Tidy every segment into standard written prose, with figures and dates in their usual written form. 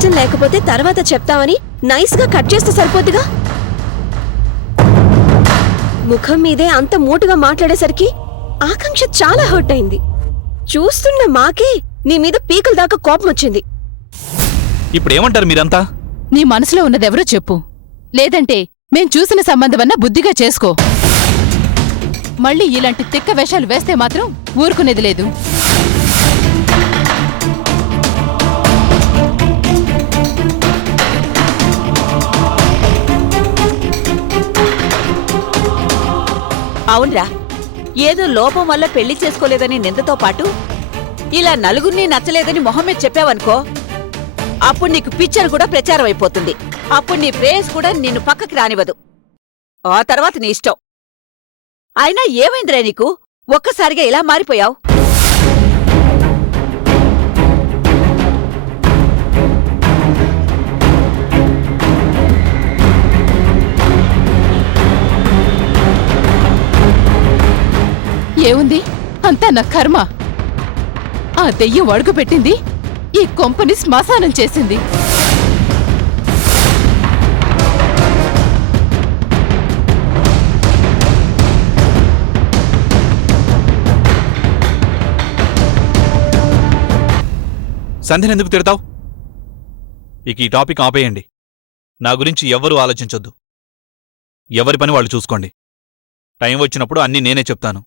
ఇష్టం లేకపోతే తర్వాత చెప్తామని నైస్ గా కట్ చేస్తే సరిపోద్దిగా. ముఖం మీదే అంత మోటుగా మాట్లాడేసరికి ఆకాంక్ష చాలా హర్ట్ అయింది. చూస్తున్న మాకే నీ మీద పీకల దాకా కోపం వచ్చింది. ఇప్పుడేమంటారు మీరంతా? నీ మనసులో ఉన్నదెవరో చెప్పు, లేదంటే మేం చూసిన సంబంధమన్నా బుద్ధిగా చేసుకో. మళ్ళీ ఇలాంటి తిక్క వేషాలు వేస్తే మాత్రం ఊరుకునేది లేదు. అవునరా, ఏదో లోపం వల్ల పెళ్లి చేసుకోలేదని నిందతో పాటు ఇలా నలుగురిని నచ్చలేదని మొహం మీద చెప్పావనుకో, అప్పుడు నీకు పిక్చర్ కూడా ప్రచారం అయిపోతుంది. అప్పుడు నీ ప్రేయస్ కూడా నిన్ను పక్కకి రానివ్వదు. ఆ తర్వాత నీ ఇష్టం. అయినా ఏమైందిరా నీకు? ఒక్కసారిగా ఇలా మారిపోయావు. ఏముంది, అంతా నా కర్మ. ఆ దెయ్యం అడుగు పెట్టింది, ఈ కొంపని శ్మశానం చేసింది. సంధ్యను ఎందుకు తిడతావు? ఇక ఈ టాపిక్ ఆపేయండి. నా గురించి ఎవ్వరూ ఆలోచించొద్దు. ఎవరి పని వాళ్ళు చూసుకోండి. టైం వచ్చినప్పుడు అన్నీ నేనే చెప్తాను.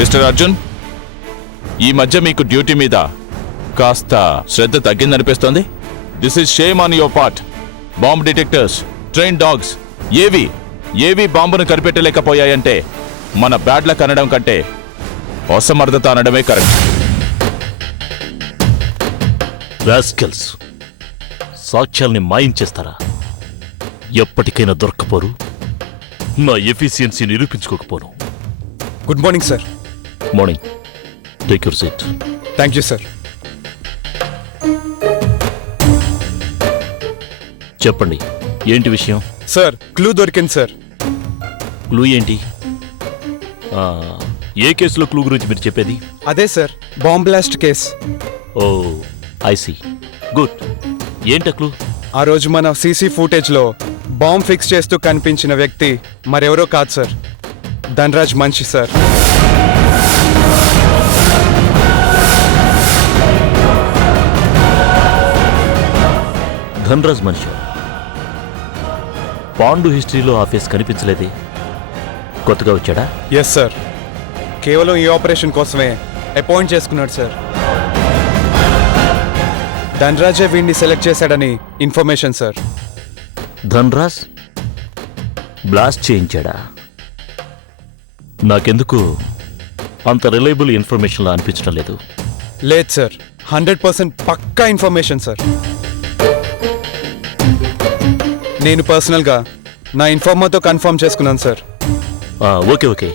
మిస్టర్ అర్జున్, ఈ మధ్య మీకు డ్యూటీ మీద కాస్త శ్రద్ధ తగ్గిందనిపిస్తోంది. This is shame on your part. Bomb detectors, train dogs ఏవి బాంబును కనిపెట్టలేకపోయాయంటే మన బ్యాడ్ లక్ అనడం కంటే అసమర్థత అనడమే కరెక్ట్. రాస్కెల్స్, సాక్ష్యాల్ని మాయించేస్తారా? ఎప్పటికైనా దొరక్కపోరు. నా ఎఫిషియన్సీ నిరూపించుకోకపోను. Good morning sir. Morning. Take your seat. Thank you sir. చెప్పండి, ఏంటి విషయం? సార్, క్లూ దొరికింది సార్. క్లూ ఏంటి? ఏ కేసులో క్లూ గురించి మీరు చెప్పేది? అదే sir, bomb blast case. Oh, I see. Good. ఏంట క్లూ? ఆ రోజు మన సీసీ ఫుటేజ్లో బాంబ్ ఫిక్స్ చేస్తూ కనిపించిన వ్యక్తి మరెవరో కాదు సార్, ధనరాజ్ మనిషి సార్. ధనరాజ్ మనిషి? పాండు హిస్టరీలో ఆ ఫేస్ కనిపించలేదే. కొత్తగా వచ్చాడా? ఎస్ సార్, కేవలం ఈ ఆపరేషన్ కోసమే అపాయింట్ చేసుకున్నాడు సార్. ధనరాజే వీడిని సెలెక్ట్ చేశాడని ఇన్ఫర్మేషన్ సార్. ధనరాజ్ బ్లాస్ట్ చేయించాడా? నాకెందుకు అంత రిలయబుల్ ఇన్ఫర్మేషన్లా అనిపించడం లేదు. లేదు సార్, 100% పక్కా ఇన్ఫర్మేషన్ సార్. నేను పర్సనల్గా నా ఇన్ఫార్మర్తో కన్ఫర్మ్ చేసుకున్నాను సార్. ఓకే ఓకే,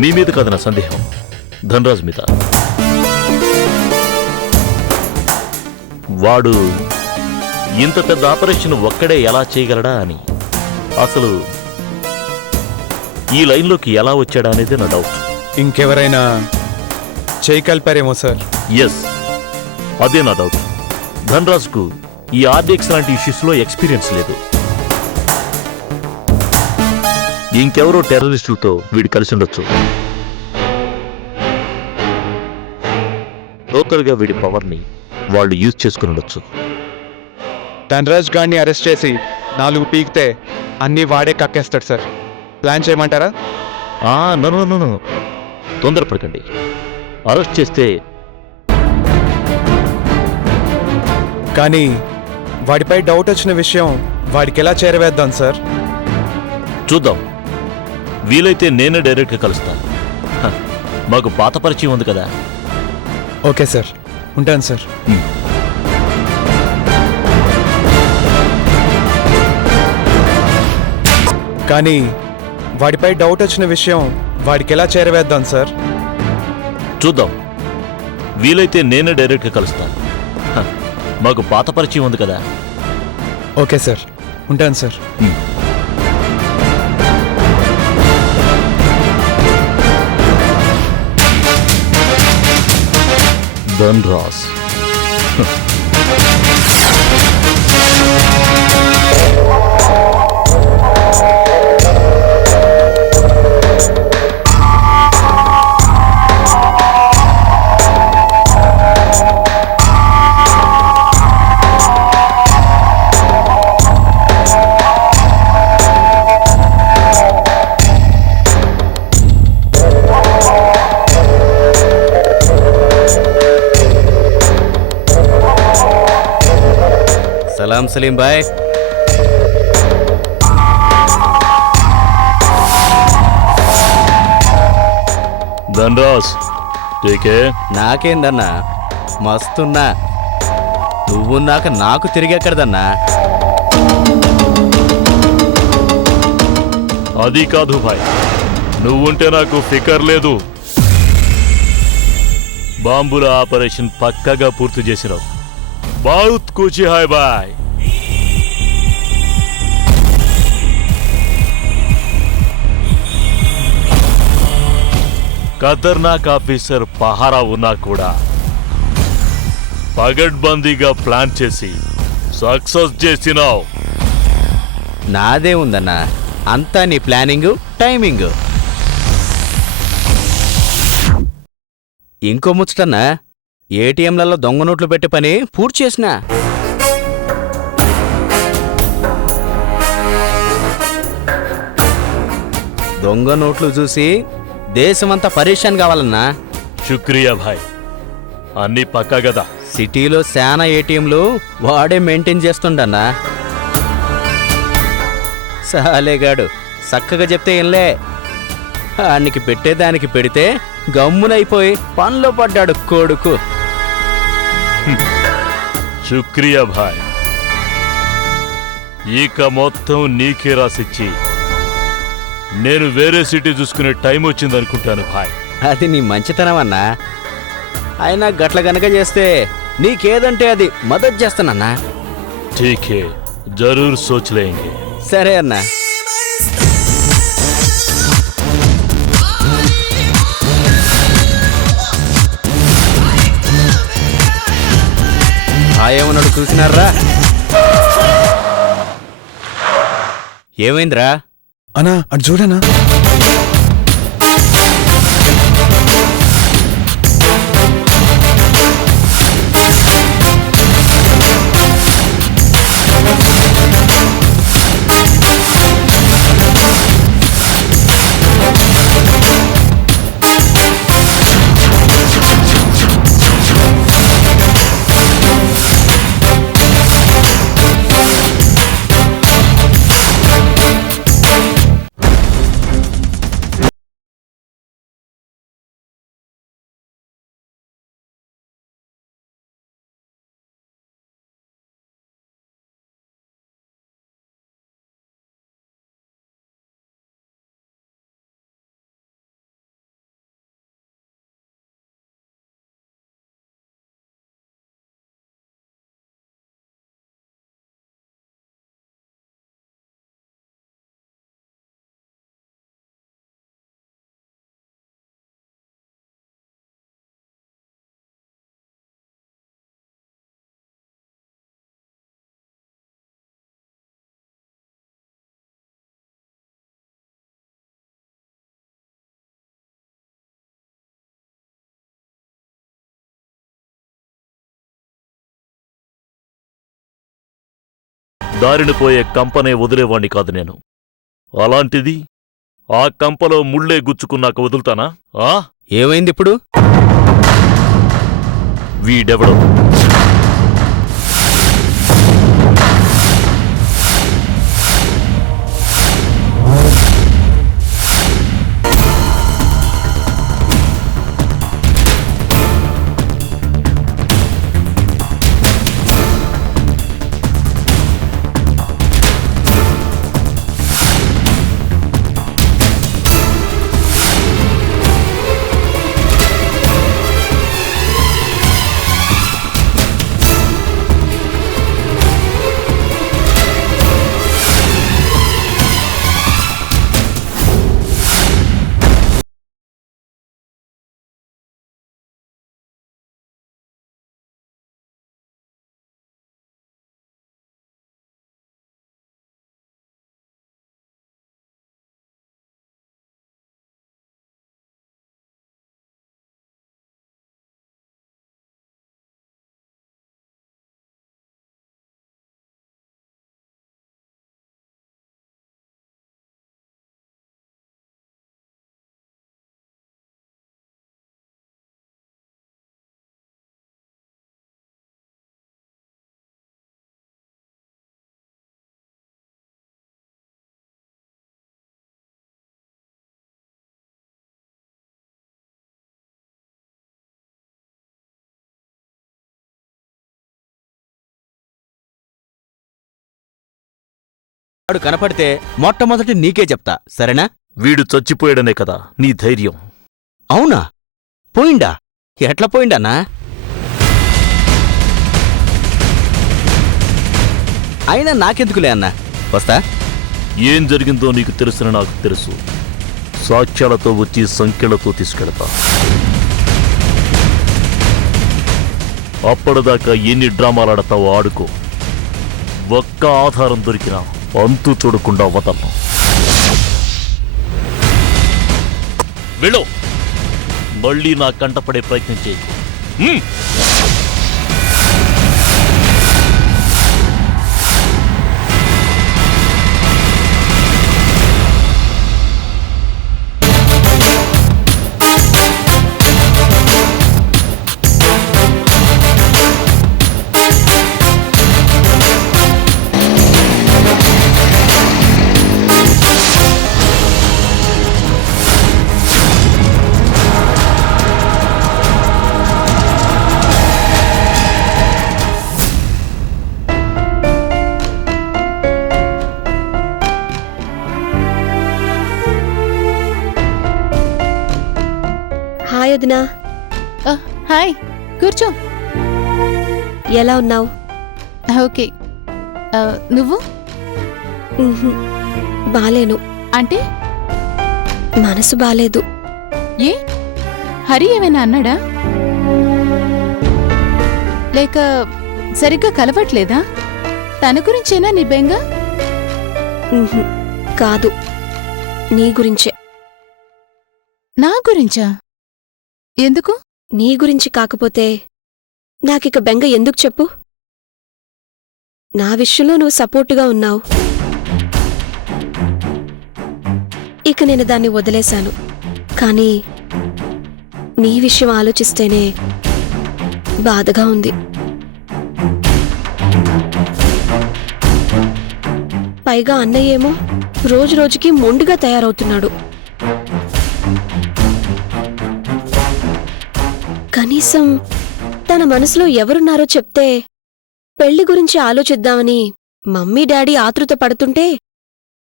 మీ మీద కాదు నా సందేహం, ధనరాజ్ మీద. వాడు ఇంత పెద్ద ఆపరేషన్ ఒక్కడే ఎలా చేయగలడా అని, అసలు ఈ లైన్లోకి ఎలా వచ్చాడా అనేది నా డౌట్. ఇంకెవరైనా చేయగలిపారేమో సార్. ఎస్, అదే నా డౌట్. ధనరాజ్కు ఈ ఆర్డిఎక్స్ లాంటి ఇష్యూస్లో ఎక్స్పీరియన్స్ లేదు. ఇంకెవరో టెర్రరిస్టులతో వీడు కలిసి ఉండొచ్చు. లోకల్గా వీడి పవర్ని వాళ్ళు యూజ్ చేసుకుని ఉండొచ్చు. ధనరాజ్ గారిని అరెస్ట్ చేసి 4 పీకితే అన్నీ వాడే కక్కేస్తాడు సార్. ప్లాన్ చేయమంటారా? నన్ను తొందరపడకండి. అరెస్ట్ చేస్తే కానీ వాడిపై డౌట్ వచ్చిన విషయం వాడికి ఎలా చేరవేద్దాం సార్? చూద్దాం. వీలైతే నేనే డైరెక్ట్గా కలుస్తాను. మాకు పాత పరిచయం ఉంది కదా. ఓకే సార్, ఉంటాను సార్. కానీ వాడిపై డౌట్ వచ్చిన విషయం వాడికి ఎలా చేరవేద్దాం సార్? చూద్దాం. వీలైతే నేనే డైరెక్ట్గా కలుస్తాను. మాకు పాత పరిచయం ఉంది కదా. ఓకే సార్, ఉంటాను సార్. ధన్రాజ్. सलाम सलीम भाई. ధన్రాజ్ టీకే. నాకేందన్నా మస్తున్నా, నువ్వున్నాక నాకు తిరిగెక్కడదన్నా. అది కాదు భాయ్, నువ్వుంటే నాకు ఫికర్ లేదు. బాంబుల ఆపరేషన్ పక్కగా పూర్తి చేసినావు. బావుత్ కూచి హాయ్ బాయ్. ఖతర్నాక్ ఆఫీసర్ పహారా ఉన్నా కూడా పగడ్బందీగా ప్లాన్ చేసి సక్సెస్ చేసినావు. నాదే ఉందన్నా, అంతా నీ ప్లానింగ్ టైమింగ్. ఇంకో ముచ్చటన్నా, ఏటీఎంలలో దొంగ నోట్లు పెట్టే పని పూర్తి చేసిన. దొంగ నోట్లు చూసి దేశమంతా పరేషాన్ కావాలన్నా. శుక్రియా భాయ్, అన్ని పక్కా కదా. సిటీలో శానా ఏటీఎంలు వాడే మెయింటైన్ చేస్తుండన్నా. సాలేగాడు చక్కగా చెప్తే ఏంలే, ఆనికి పెట్టేదానికి పెడితే గమ్మునైపోయి పనిలో పడ్డాడు కొడుకు. శుక్రియా భాయ్, ఇక మొత్తం నీకే రాసిచ్చి నేను వేరే సిటీ చూసుకునే టైం వచ్చిందనుకుంటాను భాయ్. అది నీ మంచితనం అన్నా. అయినా గట్ల గనక చేస్తే నీకేదంటే అది మద్దతు చేస్తానన్నా. ఠీకే, జరూర్ సోచ్లేంగే. సరే అన్నా. ఏమన్నాడు చూసినారా? ఏమైందిరా? అన్నా అటు చూడనా. దారిని పోయే కంపనే వదిలేవాణ్ణి కాదు నేను. అలాంటిది ఆ కంపలో ముళ్ళే గుచ్చుకున్నాక వదులుతానా? ఏమైంది ఇప్పుడు? వీడెవడో వాడు కనపడితే మొట్టమొదటి నీకే చెప్తా, సరేనా? వీడు చచ్చిపోయాడనే కదా నీ ధైర్యం. అవునా? పోయిండా? ఎట్లా పోయిండన్నా? అయినా నాకెందుకులే అన్నా, వస్తా. ఏం జరిగిందో నీకు తెలుసని నాకు తెలుసు. సాక్ష్యాలతో వచ్చి సంఖ్యలతో తీసుకెళతా. అప్పటిదాకా ఎన్ని డ్రామాలాడతావో ఆడుకో. ఒక్క ఆధారం దొరికినా అంతు చూడకుండా వదలను. వెళ్ళు, మళ్ళీ నా కంటపడే ప్రయత్నం చేయి. హాయ్ వదినా, హాయ్, కూర్చో. ఎలా ఉన్నావు? ఓకే. నువ్వు? బాలేను. అంటే మనసు బాలేదు. ఏ, హరి ఏమైనా అన్నాడా? లేక సరిగ్గా కలవట్లేదా? తన గురించేనా నీ బెంగ? కాదు, నీ గురించే. నా గురించా? ఎందుకు? నీ గురించి కాకపోతే నాకిక బెంగ ఎందుకు చెప్పు? నా విషయంలో నువ్వు సపోర్టుగా ఉన్నావు. ఇక నేను దాన్ని వదిలేశాను. కానీ నీ విషయం ఆలోచిస్తేనే బాధగా ఉంది. పైగా అన్నయ్యేమో రోజురోజుకి మొండిగా తయారవుతున్నాడు. కనీసం తన మనసులో ఎవరున్నారో చెప్తే పెళ్లి గురించి ఆలోచిద్దామని మమ్మీ డాడీ ఆతృత పడుతుంటే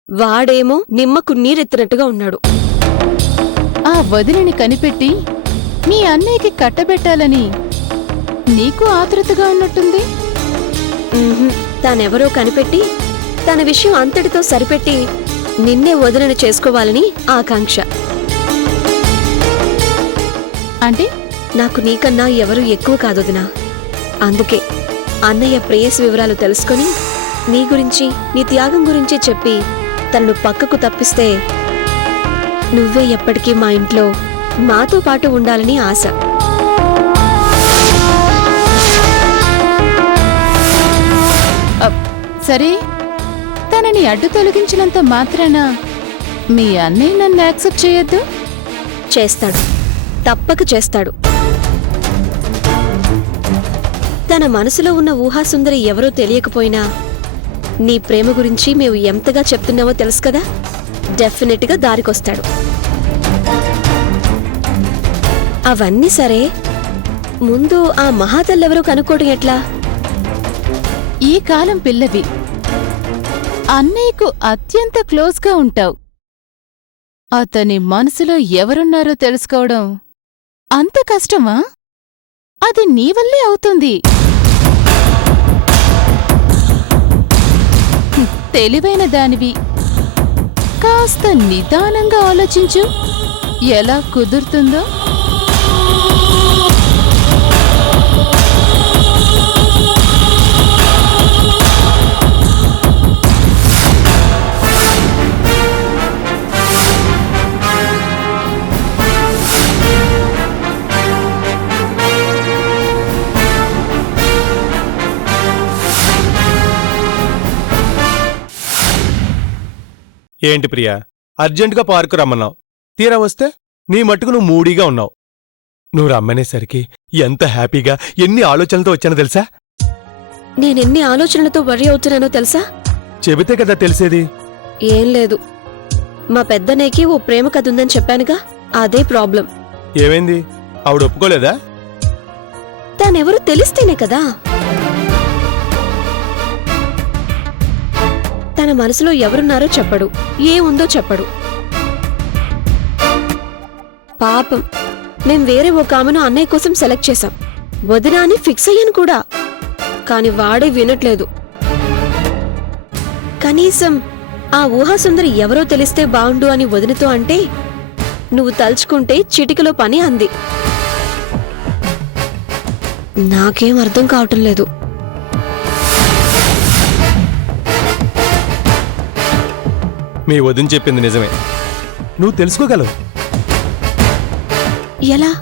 వాడేమో నిమ్మకు నీరెత్తినట్టుగా ఉన్నాడు. ఆ వదిలిని కనిపెట్టి మీ అన్నయ్యకి కట్టబెట్టాలని నీకు ఆతృతగా ఉన్నట్టుంది. తానెవరో కనిపెట్టి తన విషయం అంతటితో సరిపెట్టి నిన్నే వదిలిని చేసుకోవాలని ఆకాంక్ష. అంటే నాకు నీకన్నా ఎవరూ ఎక్కువ కాదొదినా. అందుకే అన్నయ్య ప్రేయస్ వివరాలు తెలుసుకొని నీ గురించి, నీ త్యాగం గురించి చెప్పి తనను పక్కకు తప్పిస్తే నువ్వే ఎప్పటికీ మా ఇంట్లో మాతో పాటు ఉండాలని ఆశ. సరే, తనని అడ్డు తొలగించినంత మాత్రాన మీ అన్నయ్య నన్ను యాక్సెప్ట్ చేయొద్దు? చేస్తాడు, తప్పక చేస్తాడు. తన మనసులో ఉన్న ఊహాసుందరి ఎవరో తెలియకపోయినా నీ ప్రేమ గురించి మేము ఎంతగా చెప్తున్నామో తెలుసు కదా. డెఫినెట్గా దారికొస్తాడు. అవన్నీ సరే, ముందు ఆ మహాతల్లెవరో కనుక్కోవడం ఎట్లా? ఈ కాలం పిల్లవి. అన్నయ్యకు అత్యంత క్లోజ్గా ఉంటావు. అతని మనసులో ఎవరున్నారో తెలుసుకోవడం అంత కష్టమా? అది నీ వల్లే అవుతుంది. తెలివైన దానివి, కాస్త నిదానంగా ఆలోచించు ఎలా కుదురుతుందో. ఏంటి ప్రియా, అర్జెంటుగా పార్కు రమ్మన్నావు. తీరా వస్తే నీ మట్టుకు నువ్వు మూడీగా ఉన్నావు. నువ్వు రమ్మనేసరికి ఎంత హ్యాపీగా, ఎన్ని ఆలోచనలతో వచ్చానో తెలుసా? నేనెన్ని ఆలోచనలతో వర్రీ అవుతున్నానో తెలుసా? చెబితే కదా తెలిసేది. ఏం లేదు, మా పెద్దనేకి ఓ ప్రేమ కథ ఉందని చెప్పానుగా, అదే ప్రాబ్లం. ఏమైంది? ఆవిడ ఒప్పుకోలేదా? తానెవరో తెలిస్తేనే కదా. తన మనసులో ఎవరున్నారో చెప్పడు, ఏముందో చెప్పడు. పాపం, మేం వేరే ఒక ఆమెను అన్నయ్య కోసం సెలెక్ట్ చేశాం. వదినా అని ఫిక్స్ అయ్యాను కూడా. కాని వాడే వినట్లేదు. కనీసం ఆ ఊహాసుందరి ఎవరో తెలిస్తే బావుండు అని వదినతో అంటే, నువ్వు తలుచుకుంటే చిటికలో పని అంది. నాకేం అర్థం కావటం లేదు. మీ వదిన చెప్పింది నిజమే. నువ్వు తెలుసుకోగలవు. ఎలా?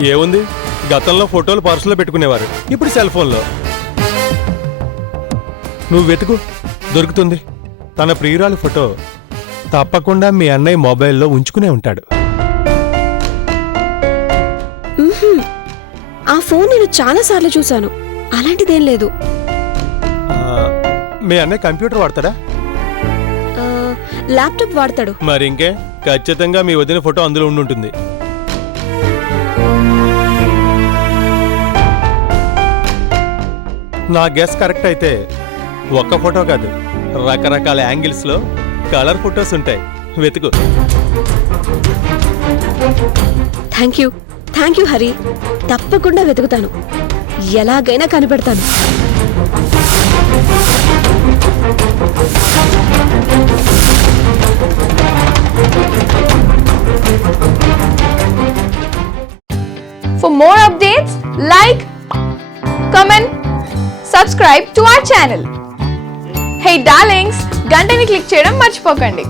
ఏముంది, గతంలో ఫోటోలు పర్సులో పెట్టుకునేవారు, ఇప్పుడు సెల్ ఫోన్లో. నువ్వు వెతుకు, దొరుకుతుంది. తన ప్రియురాలి ఫోటో తప్పకుండా మీ అన్నయ్య మొబైల్లో ఉంచుకునే ఉంటాడు. ఉహుం. ఆ ఫోన్ నేను చాలాసార్లు చూశాను. అలాంటిదేం లేదు. ఆ, మీ అన్నయ్య కంప్యూటర్ వాడతాడా? ఆ, ల్యాప్టాప్ వాడతాడు. మరి ఇంకే, ఖచ్చితంగా మీ వదిన ఫోటో అందులో ఉండుంటుంది. నా గెస్ కరెక్ట్ అయితే ఒక్క ఫోటో కాదు, రకరకాల యాంగిల్స్ లో కలర్ ఫోటోస్ ఉంటాయి. వెతుకు. Thank you Hari. తప్పకుండా వెతుకుతాను. ఎలాగైనా కనిపెడతాను. For more updates, like, comment, subscribe to our channel. Hey darlings, గంటని click చేయడం మర్చిపోకండి.